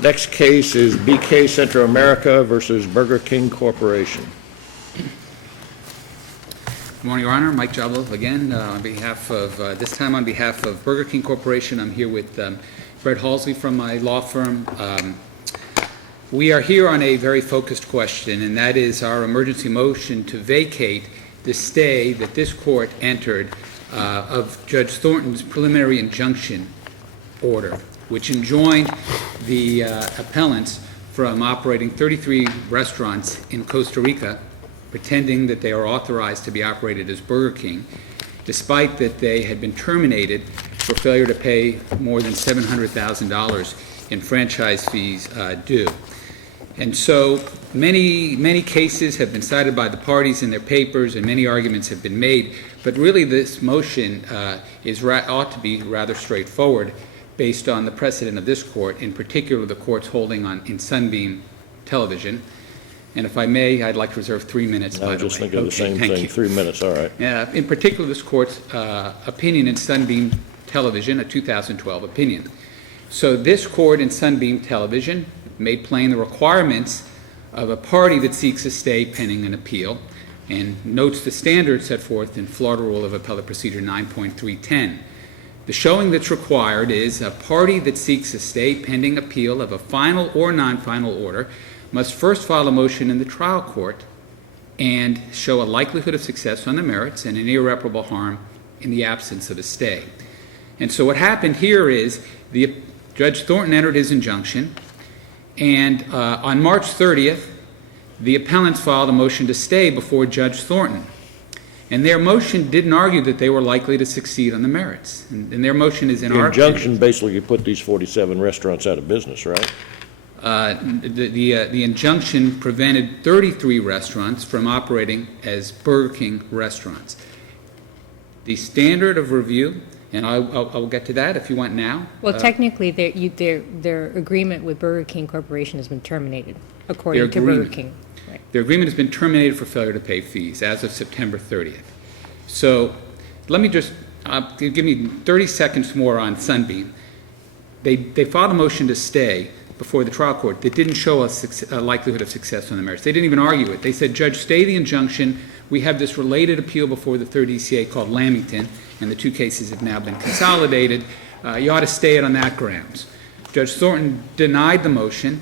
Next case is BK Central America versus Burger King Corporation. Good morning, Your Honor. Mike Jablo again on behalf of, this time on behalf of Burger King Corporation. I'm here with Brett Halsey from my law firm. We are here on a very focused question, and that is our emergency motion to vacate the stay that this court entered of Judge Thornton's preliminary injunction order, which enjoined the appellants from operating 33 restaurants in Costa Rica, pretending that they are authorized to be operated as Burger King, despite that they had been terminated for failure to pay more than $700,000 in franchise fees due. And so many cases have been cited by the parties in their papers, and many arguments have been made, but really this motion ought to be rather straightforward based on the precedent of this court, in particular the court's holding in Sunbeam Television. And if I may, I'd like to reserve 3 minutes, by the way. I was just thinking of the same thing. 3 minutes, all right. In particular, this court's opinion in Sunbeam Television, a 2012 opinion. So this court in Sunbeam Television made plain the requirements of a party that seeks a stay pending an appeal, and notes the standards set forth in Florida Rule of Appellate Procedure 9.310. The showing that's required is a party that seeks a stay pending appeal of a final or non-final order must first file a motion in the trial court and show a likelihood of success on the merits and an irreparable harm in the absence of a stay. And so what happened here is Judge Thornton entered his injunction, and on March 30th, the appellants filed a motion to stay before Judge Thornton. And their motion didn't argue that they were likely to succeed on the merits. And their motion is in our opinion. The injunction basically put these 47 restaurants out of business, right? The injunction prevented 33 restaurants from operating as Burger King restaurants. The standard of review, and I'll get to that if you want now. Well, technically, their agreement with Burger King Corporation has been terminated, according to Burger King. Right. Their agreement has been terminated for failure to pay fees as of September 30th. So let me just give me 30 seconds more on Sunbeam. They filed a motion to stay before the trial court that didn't show a likelihood of success on the merits. They didn't even argue it. They said, Judge, stay the injunction. We have this related appeal before the third ECA called Lamington, and the two cases have now been consolidated. You ought to stay it on that grounds. Judge Thornton denied the motion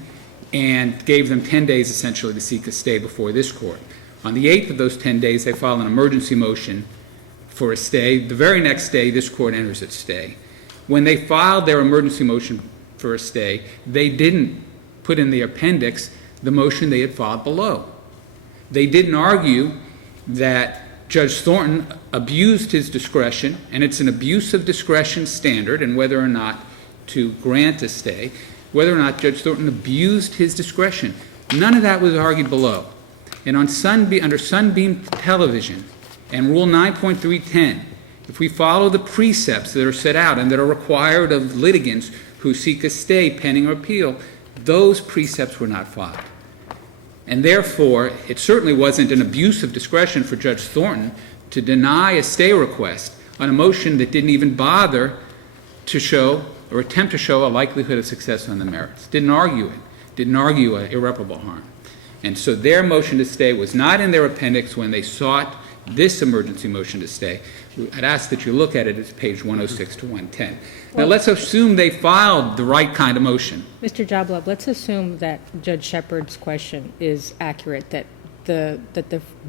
and gave them 10 days essentially to seek a stay before this court. On the 8th of those 10 days, they filed an emergency motion for a stay. The very next day, this court enters its stay. When they filed their emergency motion for a stay, they didn't put in the appendix the motion they had filed below. They didn't argue that Judge Thornton abused his discretion, and it's an abuse of discretion standard, and whether or not to grant a stay, whether or not Judge Thornton abused his discretion. None of that was argued below. And on under Sunbeam Television and Rule 9.310, if we follow the precepts that are set out and that are required of litigants who seek a stay pending or appeal, those precepts were not followed. And therefore, it certainly wasn't an abuse of discretion for Judge Thornton to deny a stay request on a motion that didn't even bother to show or attempt to show a likelihood of success on the merits. Didn't argue it. Didn't argue irreparable harm. And so their motion to stay was not in their appendix when they sought this emergency motion to stay. I'd ask that you look at it. It's page 106 to 110. Now, let's assume they filed the right kind of motion. Mr. Jablov, let's assume that Judge Shepard's question is accurate, that the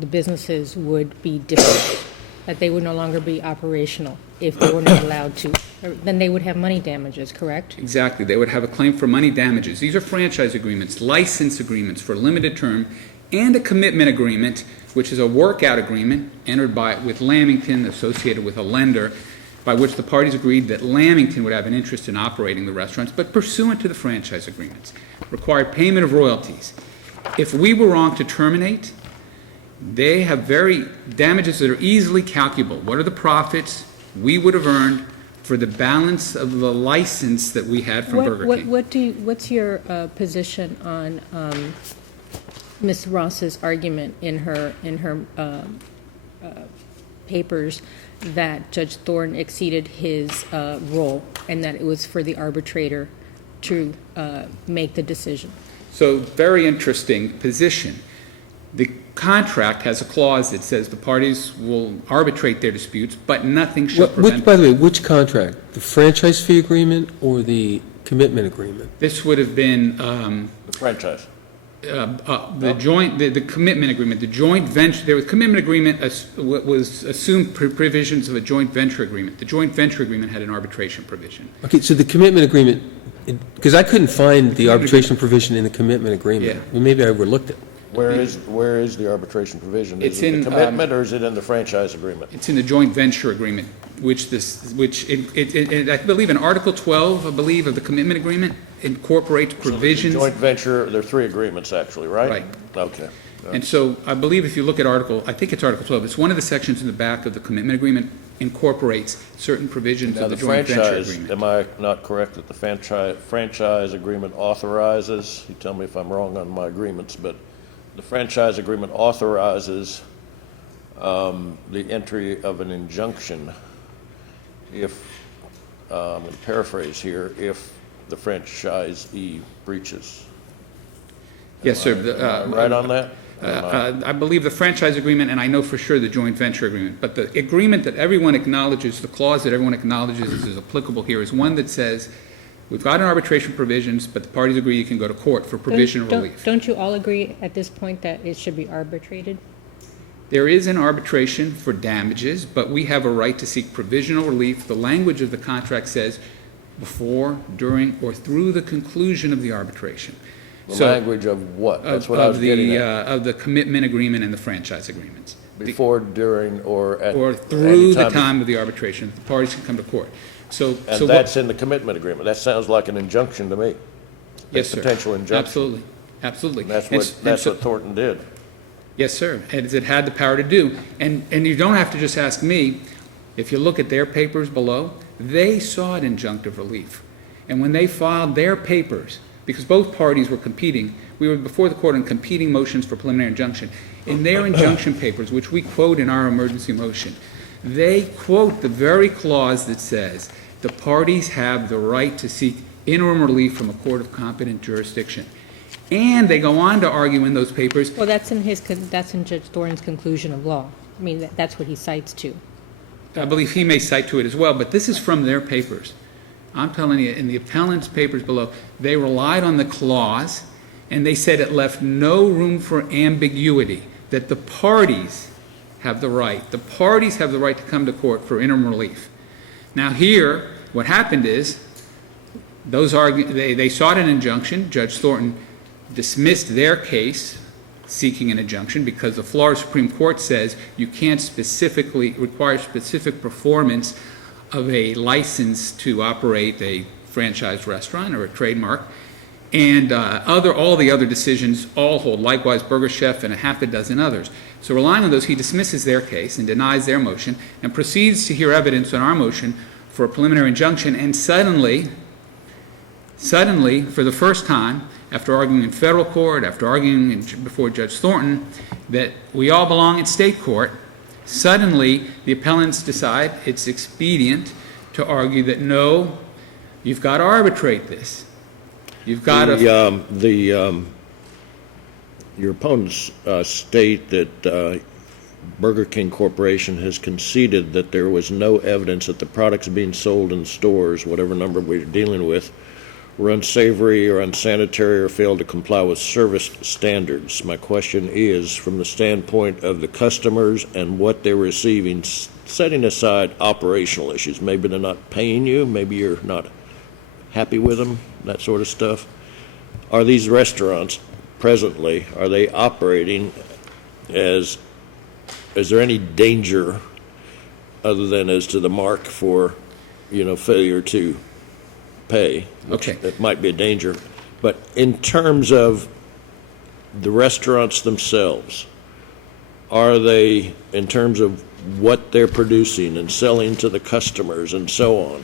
businesses would be different, that they would no longer be operational if they were not allowed to. Then they would have money damages, correct? Exactly. They would have a claim for money damages. These are franchise agreements, license agreements for a limited term, and a commitment agreement, which is a workout agreement entered with Lamington, associated with a lender, by which the parties agreed that Lamington would have an interest in operating the restaurants, but pursuant to the franchise agreements, required payment of royalties. If we were wrong to terminate, they have damages that are easily calculable. What are the profits we would have earned for the balance of the license that we had from Burger King? What's your position on Ms. Ross's argument in her papers that Judge Thornton exceeded his role and that it was for the arbitrator to make the decision. So, very interesting position. The contract has a clause that says the parties will arbitrate their disputes, but nothing shall prevent. By the way, which contract? The franchise fee agreement or the commitment agreement? This would have been The franchise. the commitment agreement, the joint venture. There was commitment agreement was assumed provisions of a joint venture agreement. The joint venture agreement had an arbitration provision. Okay, so the commitment agreement, because I couldn't find the arbitration provision in the commitment agreement. Yeah. Well, maybe I overlooked it. Where is the arbitration provision? It's Is it in, the commitment or is it in the franchise agreement? It's in the joint venture agreement, which I believe in Article 12, I believe, of the commitment agreement incorporates provisions. Joint venture, there are 3 agreements actually, right? Right. Okay. And so I believe if you look at I think it's Article 12, it's one of the sections in the back of the commitment agreement incorporates certain provisions Now, of the the joint venture franchise, agreement. am I not correct that the franchise agreement authorizes, you tell me if I'm wrong on my agreements, but the franchise agreement authorizes the entry of an injunction if, I'm going to paraphrase here, if the franchisee breaches. Yes, sir. Am I right on that? I believe the franchise agreement, and I know for sure the joint venture agreement, but the agreement that everyone acknowledges, the clause that everyone acknowledges is applicable here is one that says, we've got an arbitration provisions, but the parties agree you can go to court for provisional relief. Don't you all agree at this point that it should be arbitrated? There is an arbitration for damages, but we have a right to seek provisional relief. The language of the contract says before, during, or through the conclusion of the arbitration. The language of what? That's what I was getting at. Of the commitment agreement and the franchise agreements. Before, during, or at Or any through the time of the arbitration, the parties can come to court. And that's in the commitment agreement. That sounds like an injunction to me. Yes, sir. Potential injunction. Absolutely, absolutely. And that's And what Thornton did. Yes, sir, as it had the power to do. And you don't have to just ask me. If you look at their papers below, they sought injunctive relief. And when they filed their papers, because both parties were competing, we were before the court on competing motions for preliminary injunction. In their injunction papers, which we quote in our emergency motion, they quote the very clause that says the parties have the right to seek interim relief from a court of competent jurisdiction. And they go on to argue in those papers. Well, that's in Judge Thornton's conclusion of law. I mean, that's what he cites to. I believe he may cite to it as well, but this is from their papers. I'm telling you, in the appellant's papers below, they relied on the clause, and they said it left no room for ambiguity, that the parties have the right. The parties have the right to come to court for interim relief. Now here, what happened is, they sought an injunction. Judge Thornton dismissed their case seeking an injunction because the Florida Supreme Court says you can't specifically require specific performance of a license to operate a franchise restaurant or a trademark. And all the other decisions all hold, likewise Burger Chef and a half a dozen others. So relying on those, he dismisses their case and denies their motion and proceeds to hear evidence on our motion for a preliminary injunction. And suddenly, for the first time, after arguing in federal court, after arguing before Judge Thornton, that we all belong in state court, suddenly the appellants decide it's expedient to argue that no, you've got to arbitrate this. You've got to... Your opponents state that Burger King Corporation has conceded that there was no evidence that the products being sold in stores, whatever number we're dealing with, were unsavory or unsanitary or failed to comply with service standards. My question is, from the standpoint of the customers and what they're receiving, setting aside operational issues, maybe they're not paying you, maybe you're not happy with them, that sort of stuff, are these restaurants presently, are they operating is there any danger other than as to the mark for, failure to pay, which it might be a danger, but in terms of the restaurants themselves, are they, in terms of what they're producing and selling to the customers and so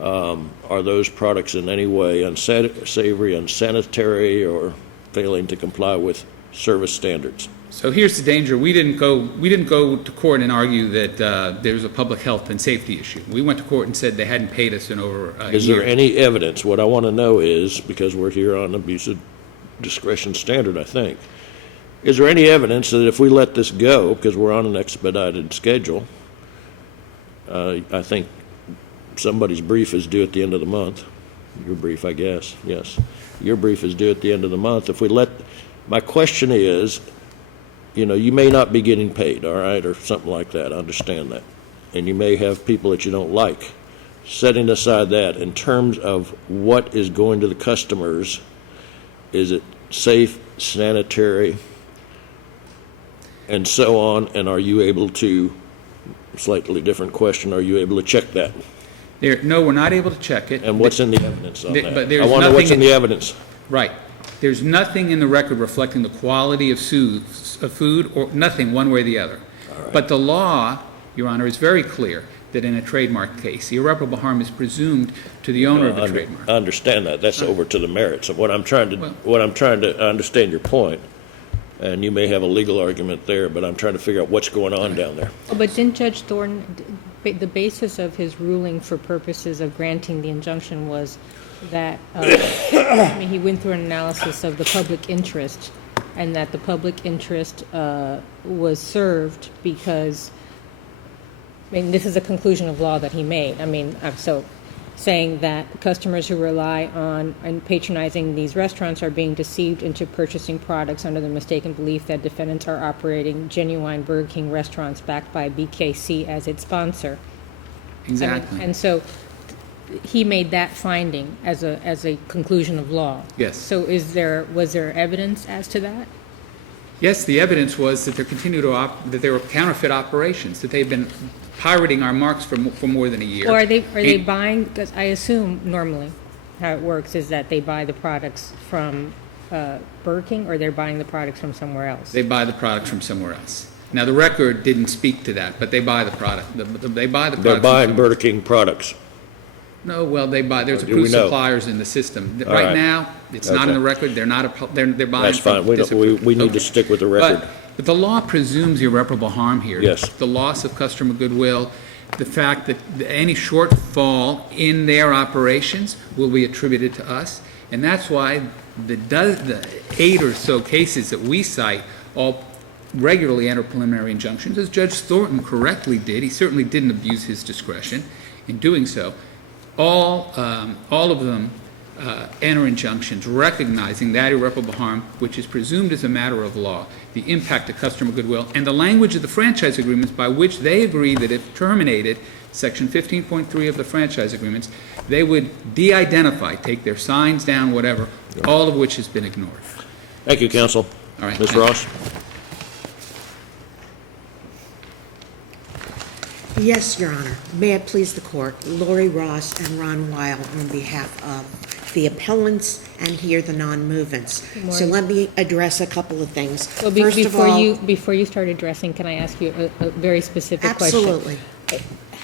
on, are those products in any way unsavory, unsanitary, or failing to comply with service standards? So here's the danger. We didn't go to court and argue that there was a public health and safety issue. We went to court and said they hadn't paid us in over a year. Is there any evidence? What I want to know is, because we're here on abusive discretion standard, I think, is there any evidence that if we let this go, because we're on an expedited schedule, I think somebody's brief is due at the end of the month. Your brief, I guess, yes. Your brief is due at the end of the month. If we let, my question is, you know, you may not be getting paid, all right, or something like that. I understand that. And you may have people that you don't like. Setting aside that, in terms of what is going to the customers, is it safe, sanitary, and so on, and are you able to, slightly different question, are you able to check that? No, we're not able to check it. And what's in the evidence on that? But there's I want to know what's nothing in the evidence. Right. There's nothing in the record reflecting the quality of food, or nothing one way or the other. But the law, Your Honor, is very clear that in a trademark case, the irreparable harm is presumed to the owner of the trademark. I understand that. That's over to the merits of what I'm trying to understand your point. And you may have a legal argument there, but I'm trying to figure out what's going on down there. Oh, but didn't Judge Thornton, the basis of his ruling for purposes of granting the injunction was that, I mean, he went through an analysis of the public interest, and that the public interest was served because, I mean, this is a conclusion of law that he made. I mean, so saying that customers who rely on and patronizing these restaurants are being deceived into purchasing products under the mistaken belief that defendants are operating genuine Burger King restaurants backed by BKC as its sponsor. Exactly. And so he made that finding as a conclusion of law. Yes. So was there evidence as to that? Yes, the evidence was that that there were counterfeit operations, that they've been pirating our marks for more than a year. Or are they buying, because I assume normally how it works is that they buy the products from Burger King, or they're buying the products from somewhere else? They buy the products from somewhere else. Now, the record didn't speak to that, but they buy the product. They buy the product. They're buying Burger King products. No, well, there's Do we approved know? suppliers in the system. All Right right. now, it's not in the record. They're not. They're buying. That's fine. from disapproved. We need to Okay. stick with the record. But the law presumes irreparable harm here. Yes. The loss of customer goodwill, the fact that any shortfall in their operations will be attributed to us, and that's why the 8 or so cases that we cite all regularly enter preliminary injunctions, as Judge Thornton correctly did. He certainly didn't abuse his discretion in doing so. All of them enter injunctions recognizing that irreparable harm, which is presumed as a matter of law, the impact to customer goodwill, and the language of the franchise agreements by which they agree that if terminated, Section 15.3 of the franchise agreements, they would de-identify, take their signs down, whatever, all of which has been ignored. Thank you, counsel. All right. Ms. Thank you. Ross? Yes, Your Honor. May it please the Court, Lori Ross and Ron Weil on behalf of the appellants and here the non-movants. So let me address a couple of things. Well, First of all, before you start addressing, can I ask you a very specific question? absolutely.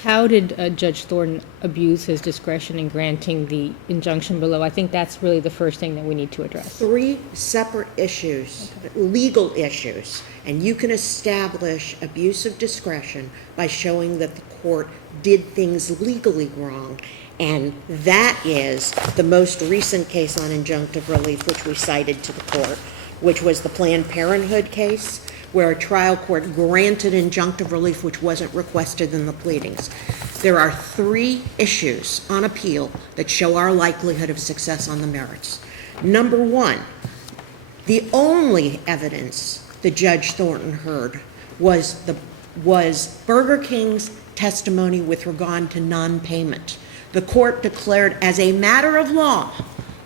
How did Judge Thornton abuse his discretion in granting the injunction below? I think that's really the first thing that we need to address. 3 separate issues, legal issues, and you can establish abuse of discretion by showing that the court did things legally wrong, and that is the most recent case on injunctive relief, which we cited to the court, which was the Planned Parenthood case, where a trial court granted injunctive relief which wasn't requested in the pleadings. There are 3 issues on appeal that show our likelihood of success on the merits. Number 1, the only evidence that Judge Thornton heard was Burger King's testimony with regard to non-payment. The court declared as a matter of law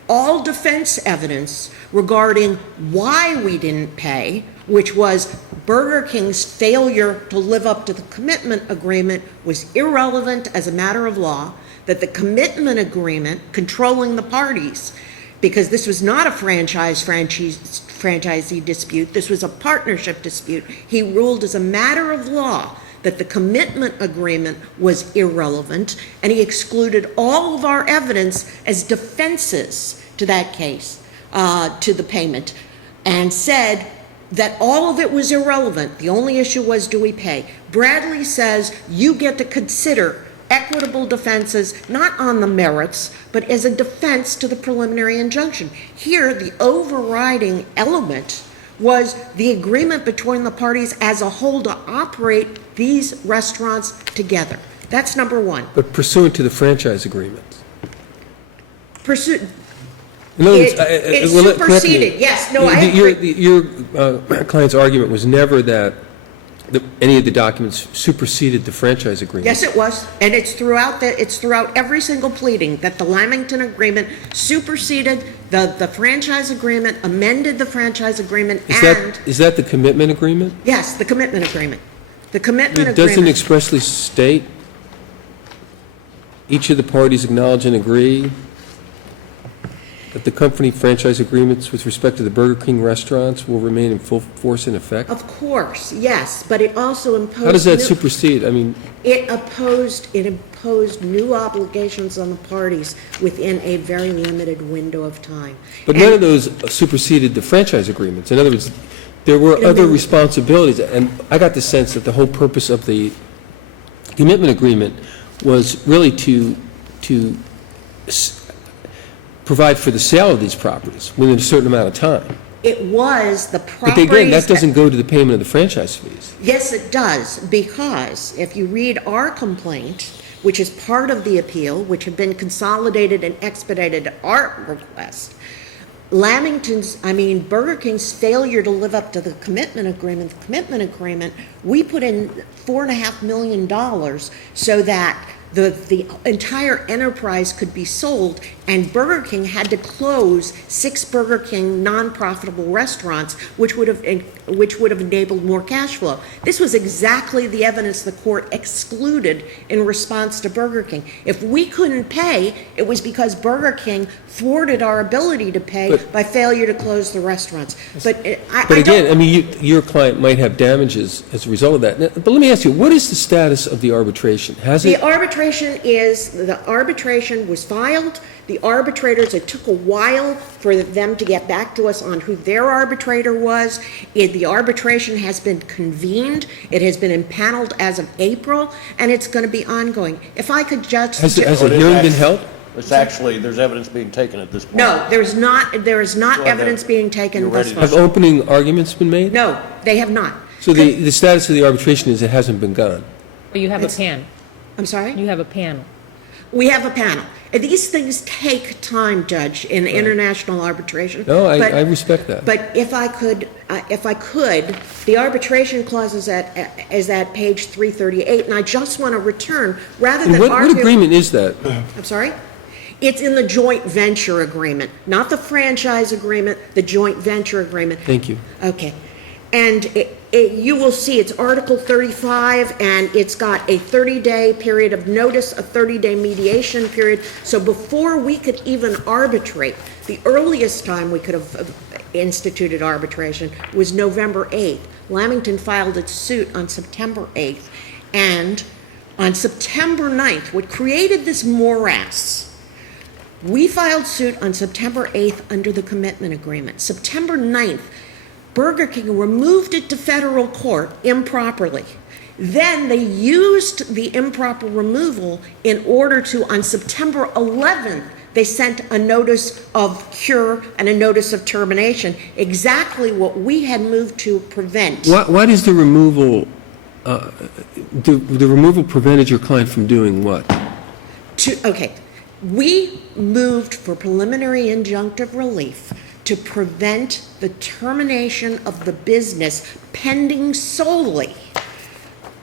all defense evidence regarding why we didn't pay, which was Burger King's failure to live up to the commitment agreement, was irrelevant as a matter of law, that the commitment agreement controlling the parties, because this was not a franchisee dispute, this was a partnership dispute, he ruled as a matter of law that the commitment agreement was irrelevant, and he excluded all of our evidence as defenses to that case, to the payment, and said that all of it was irrelevant. The only issue was, do we pay? Bradley says you get to consider equitable defenses, not on the merits, but as a defense to the preliminary injunction. Here, the overriding element was the agreement between the parties as a whole to operate these restaurants together. That's number one. But pursuant to the franchise agreement. Pursue, In other words, it well, correct me. superseded, yes, no, I agree. Your client's argument was never that any of the documents superseded the franchise agreement. Yes, it was, and it's throughout every single pleading that the Lamington agreement superseded the franchise agreement, amended the franchise agreement, Is that the commitment agreement? yes, the commitment agreement. The commitment It doesn't agreement. expressly state each of the parties acknowledge and agree that the company franchise agreements with respect to the Burger King restaurants will remain in full force and effect? Of course, yes, but it also imposed. How does that new- supersede? I mean, It imposed new obligations on the parties within a very limited window of time. but And- none of those superseded the franchise agreements. In other words, there were No, other no. responsibilities, and I got the sense that the whole purpose of the commitment agreement was really to provide for the sale of these properties within a certain amount of time. It was the But properties. again, that doesn't go to the payment of the franchise fees. Yes, it does, because if you read our complaint, which is part of the appeal, which had been consolidated and expedited at our request, Burger King's failure to live up to the commitment agreement, we put in $4.5 million so that the entire enterprise could be sold, and Burger King had to close 6 Burger King non-profitable restaurants, which would have enabled more cash flow. This was exactly the evidence the court excluded in response to Burger King. If we couldn't pay, it was because Burger King thwarted our ability to pay But- by failure to close the restaurants. But But again, I mean, your client might have damages as a result of that. But let me ask you, what is the status of the arbitration? Has it? The arbitration was filed. The arbitrators, it took a while for them to get back to us on who their arbitrator was. The arbitration has been convened. It has been impaneled as of April, and it's going to be ongoing. If I could just. Has a Well, it is hearing been act- held? It's actually, there's evidence being taken at this point. No, there is not Well, evidence then, being taken you're thus ready far. to- Have opening arguments been made? No, they have not. So the status of the arbitration is it hasn't been gone? But you have a panel. I'm sorry? You have a panel. We have a panel. And these things take time, Judge, in international arbitration. No, But- I respect that. But if I could, the arbitration clause is at page 338, and I just want to return, rather And than what argue. agreement is that? I'm sorry? It's in the joint venture agreement, not the franchise agreement, the joint venture agreement. Thank you. Okay. And you will see it's Article 35, and it's got a 30-day period of notice, a 30-day mediation period. So before we could even arbitrate, the earliest time we could have instituted arbitration was November 8th. Lamington filed its suit on September 8th. And on September 9th, what created this morass, we filed suit on September 8th under the commitment agreement. September 9th, Burger King removed it to federal court improperly. Then they used the improper removal in order to, on September 11th, they sent a notice of cure and a notice of termination, exactly what we had moved to prevent. Why does the removal, the removal prevented your client from doing what? Okay, we moved for preliminary injunctive relief to prevent the termination of the business pending solely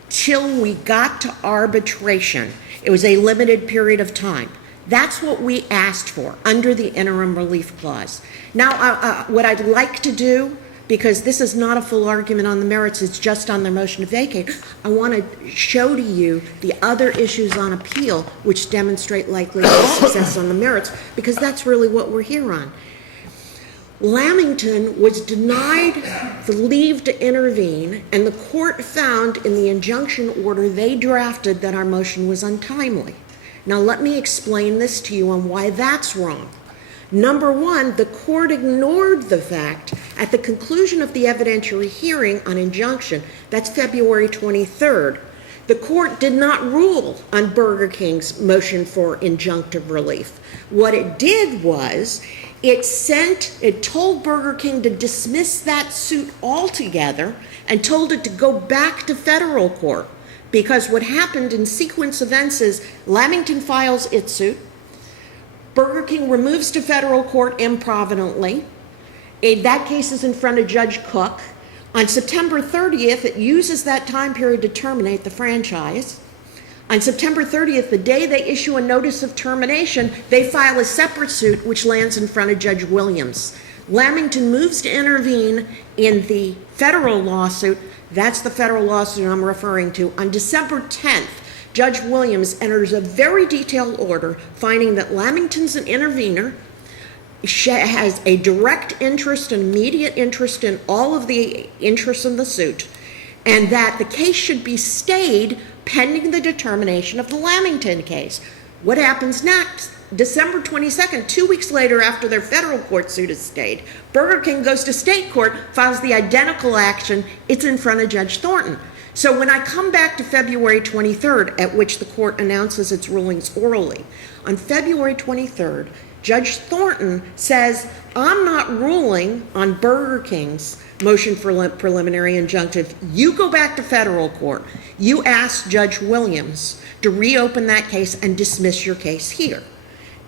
till we got to arbitration. It was a limited period of time. That's what we asked for under the interim relief clause. Now, what I'd like to do, because this is not a full argument on the merits, it's just on their motion to vacate, I want to show to you the other issues on appeal which demonstrate likelihood of success on the merits, because that's really what we're here on. Lamington was denied the leave to intervene, and the court found in the injunction order they drafted that our motion was untimely. Now, let me explain this to you on why that's wrong. Number one, the court ignored the fact At the conclusion of the evidentiary hearing on injunction, that's February 23rd, the court did not rule on Burger King's motion for injunctive relief. What it did was it told Burger King to dismiss that suit altogether and told it to go back to federal court. Because what happened in sequence events is Lamington files its suit, Burger King removes to federal court improvidently. That case is in front of Judge Cook. On September 30th, it uses that time period to terminate the franchise. On September 30th, the day they issue a notice of termination, they file a separate suit which lands in front of Judge Williams. Lamington moves to intervene in the federal lawsuit. That's the federal lawsuit I'm referring to. On December 10th, Judge Williams enters a very detailed order finding that Lamington's an intervener, has a direct interest and immediate interest in all of the interests in the suit, and that the case should be stayed pending the determination of the Lamington case. What happens next? December 22nd, 2 weeks later after their federal court suit is stayed, Burger King goes to state court, files the identical action. It's in front of Judge Thornton. So when I come back to February 23rd, at which the court announces its rulings orally, on February 23rd, Judge Thornton says, I'm not ruling on Burger King's motion for preliminary injunctive. You go back to federal court. You ask Judge Williams to reopen that case and dismiss your case here.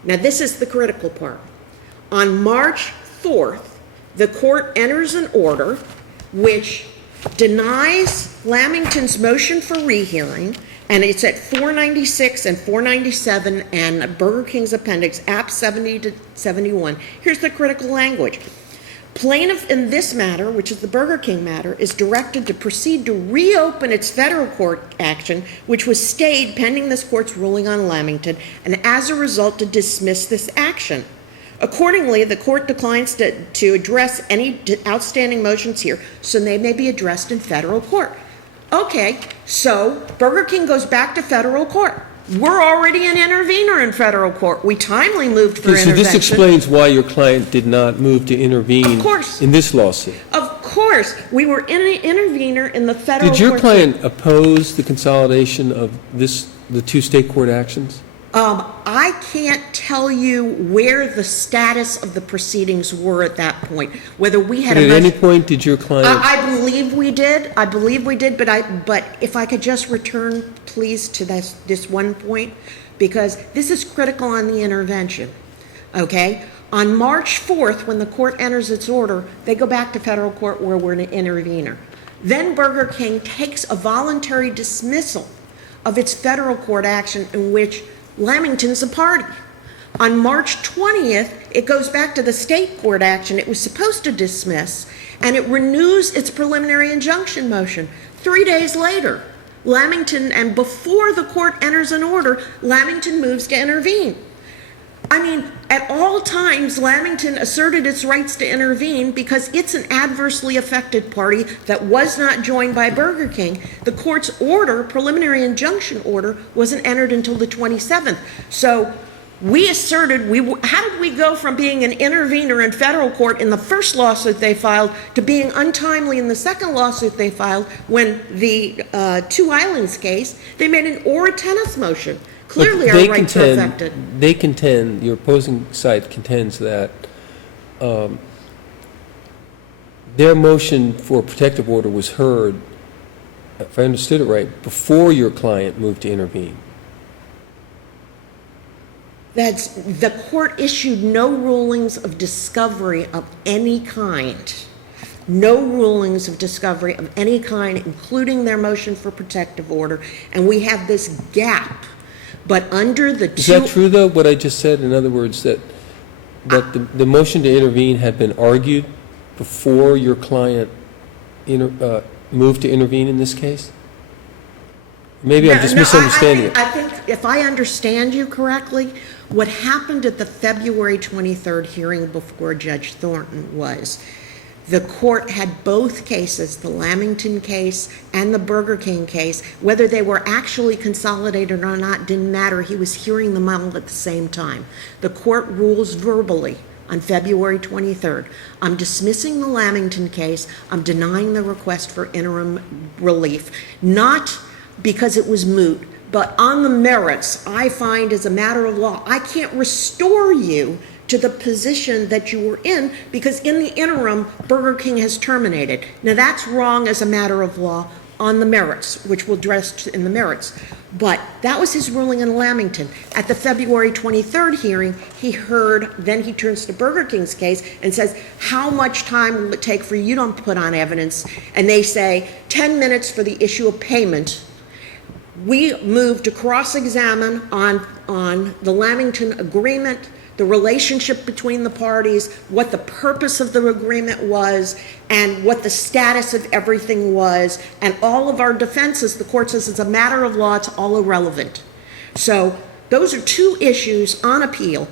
Now, this is the critical part. On March 4th, the court enters an order which denies Lamington's motion for rehearing, and it's at 496 and 497 and Burger King's appendix, App 70 to 71. Here's the critical language. Plaintiff in this matter, which is the Burger King matter, is directed to proceed to reopen its federal court action, which was stayed pending this court's ruling on Lamington, and as a result to dismiss this action. Accordingly, the court declines to address any outstanding motions here, so they may be addressed in federal court. Okay, so Burger King goes back to federal court. We're already an intervener in federal court. We timely moved for Okay, so intervention. this explains why your client did not move to intervene Of course. in this lawsuit. Of course, we were in an intervener in the federal court. Did your client oppose the consolidation of the two state court actions? I can't tell you where the status of the proceedings were at that point. Whether we had But a at any motion- point, did your client? I believe we did. But if I could just return, please, to this one point, because this is critical on the intervention. Okay? On March 4th, when the court enters its order, they go back to federal court where we're an intervener. Then Burger King takes a voluntary dismissal of its federal court action in which Lamington's a party. On March 20th, it goes back to the state court action it was supposed to dismiss, and it renews its preliminary injunction motion. 3 days later, Lamington, and before the court enters an order, Lamington moves to intervene. I mean, at all times, Lamington asserted its rights to intervene because it's an adversely affected party that was not joined by Burger King. The court's order, preliminary injunction order, wasn't entered until the 27th. So we asserted, how did we go from being an intervener in federal court in the first lawsuit they filed to being untimely in the second lawsuit they filed when the Two Islands case, they made an Ora tennis motion? Clearly, our rights are affected. They contend, your opposing side contends that their motion for a protective order was heard, if I understood it right, before your client moved to intervene. The court issued no rulings of discovery of any kind. No rulings of discovery of any kind, including their motion for protective order. And we have this gap. But under the two... Is that true, though, what I just said? In other words, that the motion to intervene had been argued before your client moved to intervene in this case? Maybe I'm just misunderstanding it. I think if I understand you correctly, what happened at the February 23rd hearing before Judge Thornton was the court had both cases, the Lamington case and the Burger King case. Whether they were actually consolidated or not didn't matter. He was hearing them all at the same time. The court rules verbally on February 23rd. I'm dismissing the Lamington case. I'm denying the request for interim relief, not because it was moot, but on the merits. I find as a matter of law, I can't restore you to the position that you were in because in the interim, Burger King has terminated. Now that's wrong as a matter of law on the merits, which we'll address in the merits. But that was his ruling in Lamington. At the February 23rd hearing, he heard, then he turns to Burger King's case and says, how much time will it take for you to put on evidence? And they say 10 minutes for the issue of payment. We moved to cross-examine on the Lamington agreement, the relationship between the parties, what the purpose of the agreement was, and what the status of everything was, and all of our defenses. The court says it's a matter of law, it's all irrelevant. So those are two issues on appeal: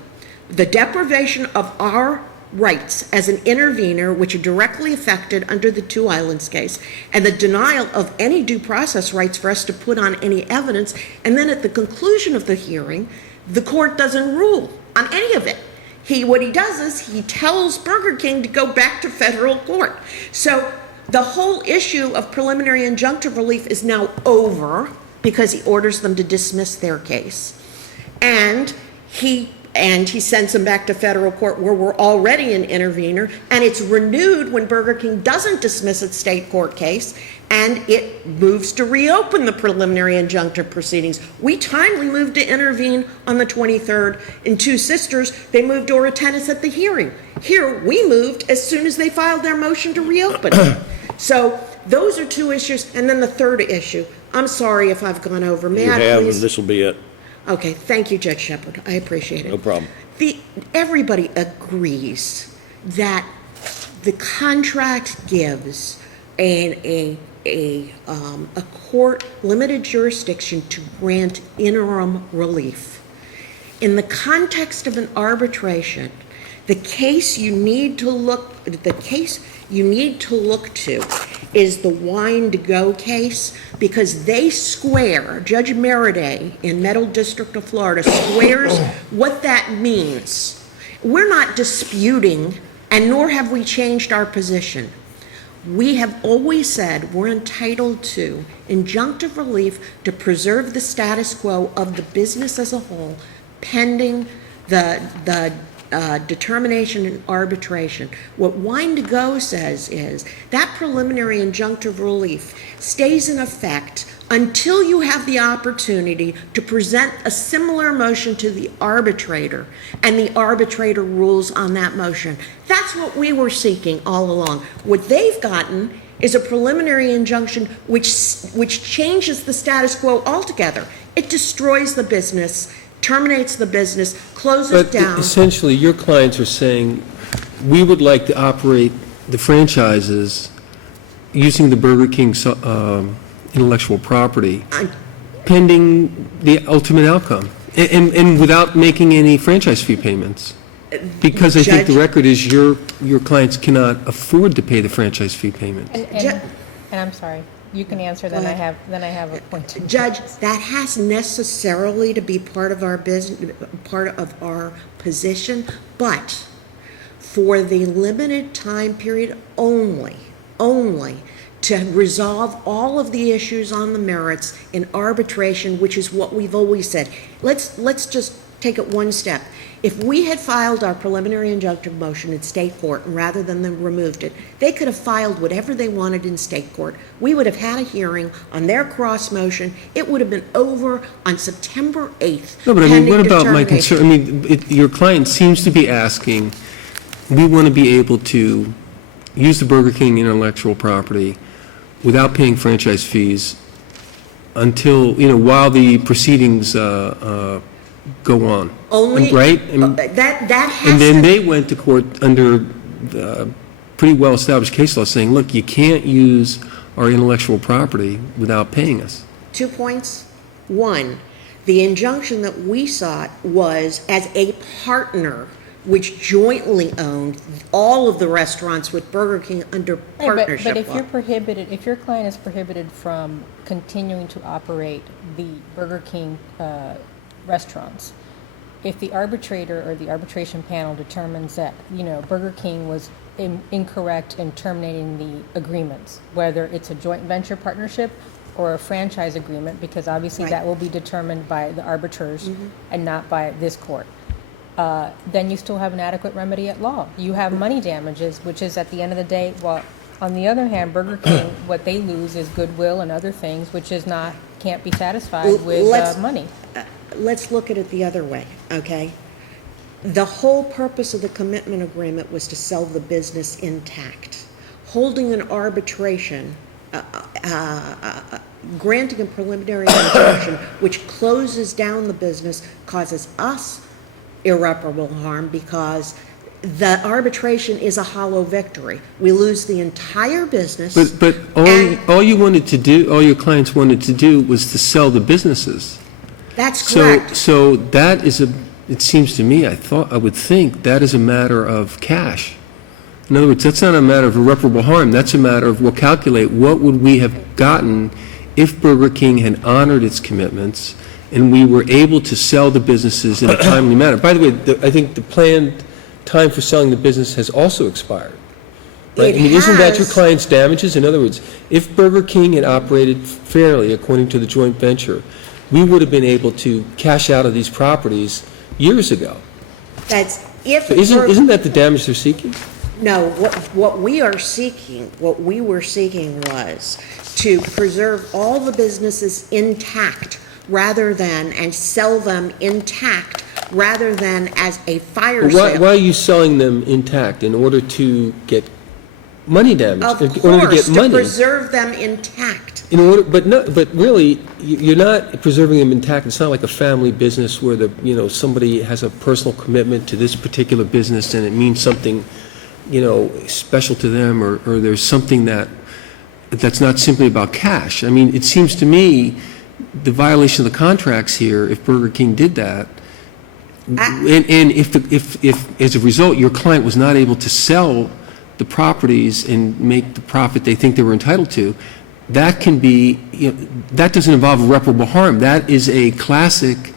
the deprivation of our rights as an intervener, which are directly affected under the Two Islands case, and the denial of any due process rights for us to put on any evidence. And then at the conclusion of the hearing, the court doesn't rule on any of it. What he does is he tells Burger King to go back to federal court. So the whole issue of preliminary injunctive relief is now over because he orders them to dismiss their case. And he sends them back to federal court where we're already an intervener, and it's renewed when Burger King doesn't dismiss its state court case, and it moves to reopen the preliminary injunctive proceedings. We timely moved to intervene on the 23rd. In Two Sisters, they moved Ora Tennis at the hearing. Here, we moved as soon as they filed their motion to reopen. So those are two issues. And then the third issue, I'm sorry if I've gone over. May You I have, please? and this will be it. Okay, thank you, Judge Shepard. I appreciate it. No problem. Everybody agrees that the contract gives a court limited jurisdiction to grant interim relief. In the context of an arbitration, the case you need to look to is the Wine to Go case, because they square, Judge Meriday in Middle District of Florida squares what that means. We're not disputing, and nor have we changed our position. We have always said we're entitled to injunctive relief to preserve the status quo of the business as a whole, pending the determination in arbitration. What Wine to Go says is that preliminary injunctive relief stays in effect until you have the opportunity to present a similar motion to the arbitrator, and the arbitrator rules on that motion. That's what we were seeking all along. What they've gotten is a preliminary injunction which changes the status quo altogether. It destroys the business, terminates the business, closes down. But essentially, your clients are saying, we would like to operate the franchises using the Burger King intellectual property, pending the ultimate outcome, and without making any franchise fee payments. Because I think the record is your clients cannot afford to pay the franchise fee payments. And I'm sorry, you can answer, then I have a point. Judge, that has necessarily to be part of our business, part of our position, but for the limited time period only to resolve all of the issues on the merits in arbitration, which is what we've always said. Let's just take it one step. If we had filed our preliminary injunctive motion in state court rather than them removed it, they could have filed whatever they wanted in state court. We would have had a hearing on their cross motion. It would have been over on September 8th. No, but I mean, what about my concern? I mean, your client seems to be asking, we want to be able to use the Burger King intellectual property without paying franchise fees until, while the proceedings go on. Only, right? that has And then to, they went to court under pretty well-established case law saying, look, you can't use our intellectual property without paying us. 2 points. One, the injunction that we sought was as a partner which jointly owned all of the restaurants with Burger King under partnership But if law. you're prohibited, if your client is prohibited from continuing to operate the Burger King restaurants, if the arbitrator or the arbitration panel determines that, Burger King was incorrect in terminating the agreements, whether it's a joint venture partnership or a franchise agreement, because obviously Right. that will be determined by the arbiters and not by this court, then you still have an adequate remedy at law. You have money damages, which is at the end of the day, well, on the other hand, Burger King, what they lose is goodwill and other things, which is can't be satisfied with money. Let's look at it the other way, okay? The whole purpose of the commitment agreement was to sell the business intact. Holding an arbitration, granting a preliminary injunction which closes down the business causes us irreparable harm because the arbitration is a hollow victory. We lose the entire business. But all you wanted to do, all your clients wanted to do was to sell the businesses. That's correct. So that is it seems to me, I would think that is a matter of cash. In other words, that's not a matter of irreparable harm. That's a matter of, we'll calculate what would we have gotten if Burger King had honored its commitments and we were able to sell the businesses in a timely manner. By the way, I think the planned time for selling the business has also expired. Right? Isn't that your client's damages? In other words, if Burger King had operated fairly according to the joint venture, we would have been able to cash out of these properties years ago. That's if. So isn't that the damage they're seeking? No, what we were seeking was to preserve all the businesses intact and sell them intact rather than as a fire sale. Why are you selling them intact? In order to get money damage? Of in order to course, get money. to preserve them intact. But really, you're not preserving them intact. It's not like a family business where somebody has a personal commitment to this particular business and it means something, special to them, or there's something that's not simply about cash. I mean, it seems to me the violation of the contracts here, if Burger King did that, and if as a result your client was not able to sell the properties and make the profit they think they were entitled to, that can be, that doesn't involve irreparable harm. That is a classic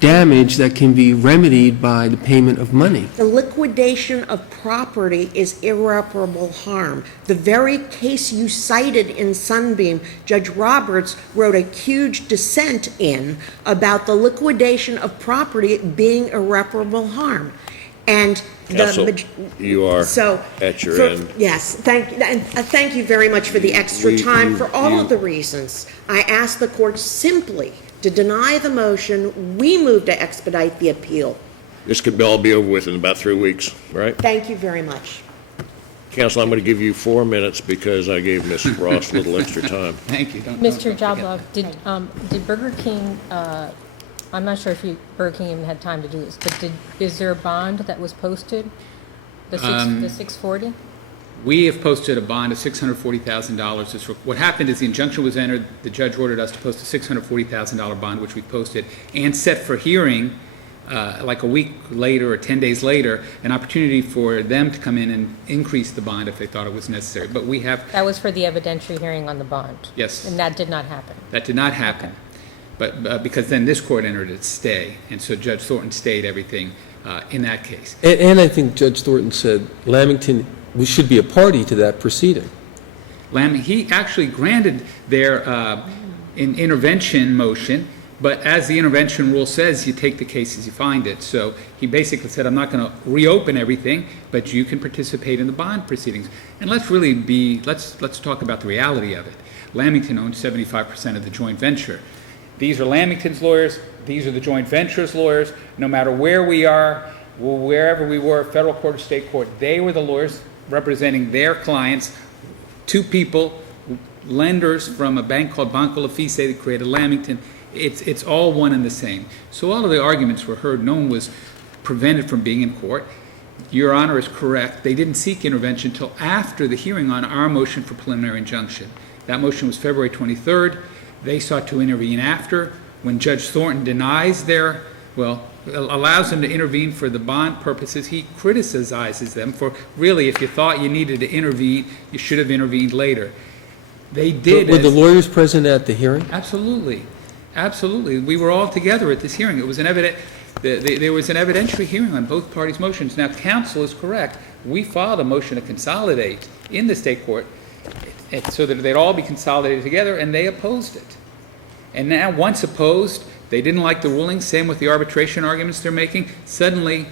damage that can be remedied by the payment of money. The liquidation of property is irreparable harm. The very case you cited in Sunbeam, Judge Roberts wrote a huge dissent in about the liquidation of property being irreparable harm. And Counsel, you are at your end. Yes, thank you very much for the extra time. For all of the reasons, I ask the court simply to deny the motion. We move to expedite the appeal. This could all be over with in about 3 weeks, right? Thank you very much. Counsel, I'm going to give you 4 minutes because I gave Ms. Ross a little extra time. Thank you. Mr. Jablov, did Burger King, I'm not sure if Burger King even had time to do this, but is there a bond that was posted? The 640? We have posted a bond of $640,000. What happened is the injunction was entered, the judge ordered us to post a $640,000 bond, which we posted, and set for hearing, like a week later or 10 days later, an opportunity for them to come in and increase the bond if they thought it was necessary. But we have... That was for the evidentiary hearing on the bond? Yes. And that did not happen? That did not happen. But because then this court entered its stay, and so Judge Thornton stayed everything in that case. And I think Judge Thornton said Lamington should be a party to that proceeding. He actually granted their intervention motion, but as the intervention rule says, you take the case as you find it. So he basically said, I'm not going to reopen everything, but you can participate in the bond proceedings. And let's talk about the reality of it. Lamington owns 75% of the joint venture. These are Lamington's lawyers. These are the joint venture's lawyers. No matter where we are, wherever we were, federal court or state court, they were the lawyers representing their clients. Two people, lenders from a bank called Banco Lafice that created Lamington. It's all one and the same. So all of the arguments were heard. No one was prevented from being in court. Your Honor is correct. They didn't seek intervention until after the hearing on our motion for preliminary injunction. That motion was February 23rd. They sought to intervene after. When Judge Thornton denies allows them to intervene for the bond purposes, he criticizes them for, really, if you thought you needed to intervene, you should have intervened later. They did. Were the lawyers present at the hearing? Absolutely. Absolutely. We were all together at this hearing. It was an evident. There was an evidentiary hearing on both parties' motions. Now, counsel is correct. We filed a motion to consolidate in the state court so that they'd all be consolidated together, and they opposed it. And now, once opposed, they didn't like the ruling, same with the arbitration arguments they're making. Suddenly,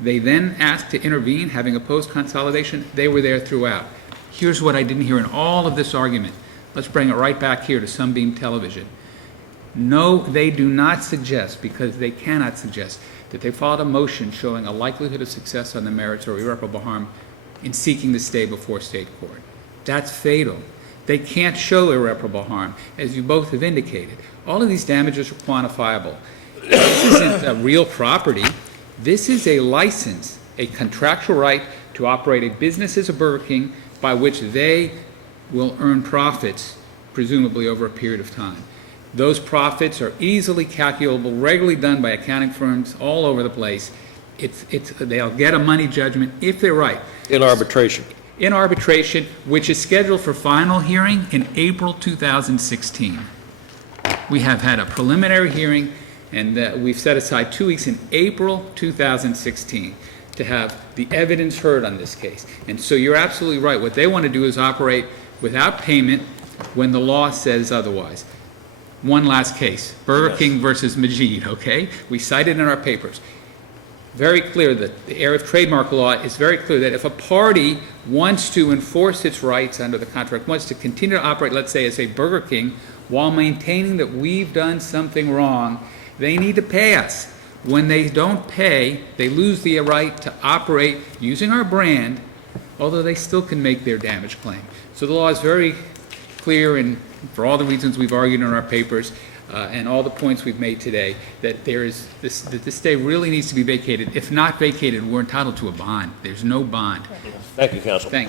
they then asked to intervene, having opposed consolidation. They were there throughout. Here's what I didn't hear in all of this argument. Let's bring it right back here to Sunbeam Television. No, they do not suggest, because they cannot suggest, that they filed a motion showing a likelihood of success on the merits or irreparable harm in seeking to stay before state court. That's fatal. They can't show irreparable harm, as you both have indicated. All of these damages are quantifiable. This isn't a real property. This is a license, a contractual right to operate a business as a Burger King by which they will earn profits, presumably over a period of time. Those profits are easily calculable, regularly done by accounting firms all over the place. They'll get a money judgment if they're right. In arbitration. In arbitration, which is scheduled for final hearing in April 2016. We have had a preliminary hearing, and we've set aside 2 weeks in April 2016 to have the evidence heard on this case. And so you're absolutely right. What they want to do is operate without payment when the law says otherwise. One last case, Burger King versus Majid, okay? We cited in our papers. Very clear that the area of trademark law is very clear that if a party wants to enforce its rights under the contract, wants to continue to operate, let's say, as a Burger King, while maintaining that we've done something wrong, they need to pay us. When they don't pay, they lose the right to operate using our brand, although they still can make their damage claim. So the law is very clear, and for all the reasons we've argued in our papers and all the points we've made today, that that this stay really needs to be vacated. If not vacated, we're entitled to a bond. There's no bond. Thank you, counsel. Thanks.